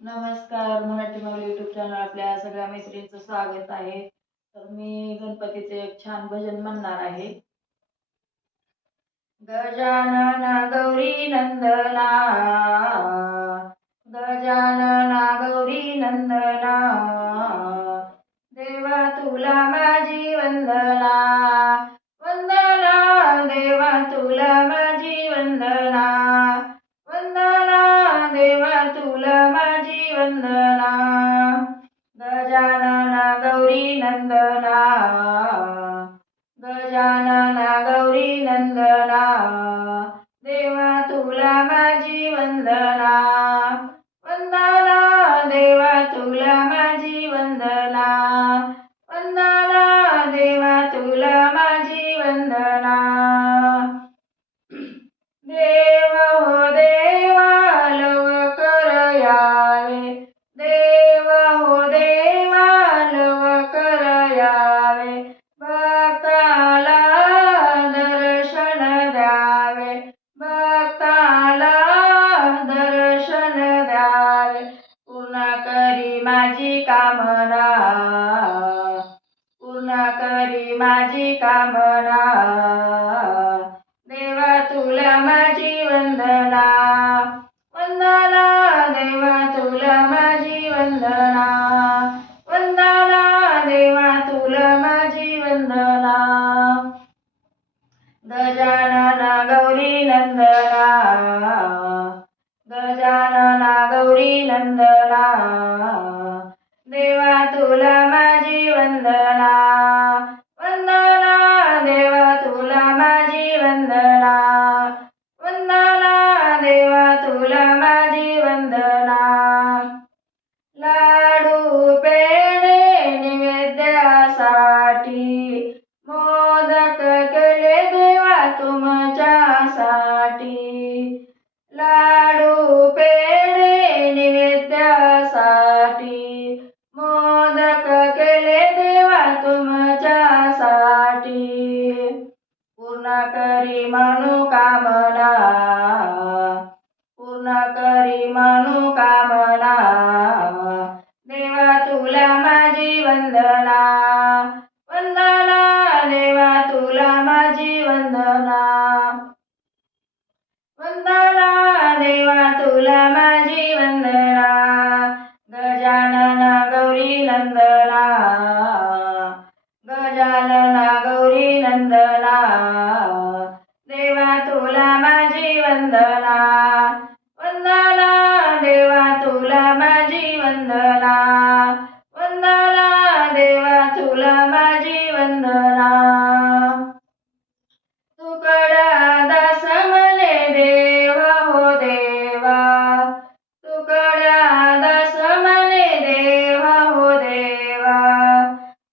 नमस्कार. मराठी माऊली YouTube channel आपल्या सगळ्या मैत्रिणींचं स्वागत आहे. तर मी गणपतीचे एक छान भजन म्हणणार आहे. गजानन गौरी नंदना, गजानन गौरी नंदना, देवा तुला माझी वंदना, वंदना देवा तुला माझी वंदना, वंदना देवा तुला माझी वंदना. गजानन गौरी नंदना, गजानन गौरी नंदना, देवा तुला माझी वंदना, वंदना देवा तुला माझी वंदना, वंदना देवा तुला माझी वंदना. देव हो देवा लवकर यावे, देव हो देवा लवकर यावे, भक्ताला दर्शन द्यावे, भक्ताला दर्शन द्यावे. पूर्ण करी माझी कामना, पूर्ण करी माझी कामना, देवा तुला माझी वंदना, वंदना देवा तुला माझी वंदना, वंदना देवा तुला माझी वंदना. गजानन गौरी नंदना, गजानन गौरी नंदना, देवा तुला माझी वंदना, वंदना देवा तुला माझी वंदना, वंदना देवा तुला माझी वंदना. लाडू पेढे नैवेद्यासाठी, मोदक केले देवा तुमच्यासाठी, लाडू पेढे नैवेद्यासाठी, मोदक केले देवा तुमच्यासाठी. पूर्ण करी मनोकामना, पूर्ण करी मनोकामना, देवा तुला माझी वंदना, वंदना देवा तुला माझी वंदना, वंदना देवा तुला माझी वंदना. गजानन गौरी नंदना, गजानन गौरी नंदना, देवा तुला माझी वंदना, वंदना देवा तुला माझी वंदना, वंदना देवा तुला माझी वंदना. तुकडा दास म्हणे देवा हो देवा, तुकडा दास म्हणे देवा हो देवा,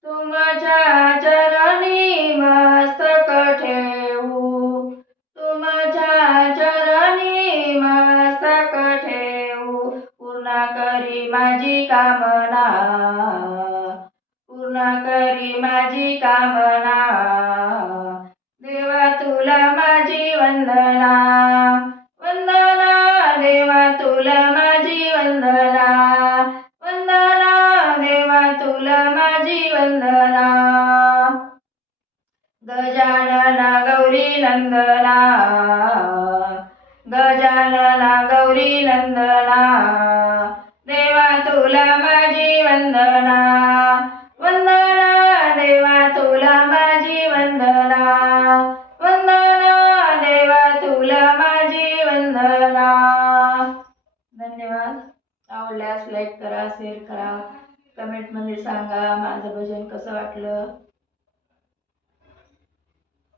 तुमच्या चरणी मस्तक ठेवू, तुमच्या चरणी मस्तक ठेवू. पूर्ण करी माझी कामना, पूर्ण करी माझी कामना, देवा तुला माझी वंदना, वंदना देवा तुला माझी वंदना, वंदना देवा तुला माझी वंदना. गजानन गौरी नंदना, गजानन गौरी नंदना, देवा तुला माझी वंदना, वंदना देवा तुला माझी वंदना, वंदना देवा तुला माझी वंदना. धन्यवाद. आवडल्यास लाईक करा, शेअर करा, कमेंटमध्ये सांगा माझं भजन कसं वाटलं.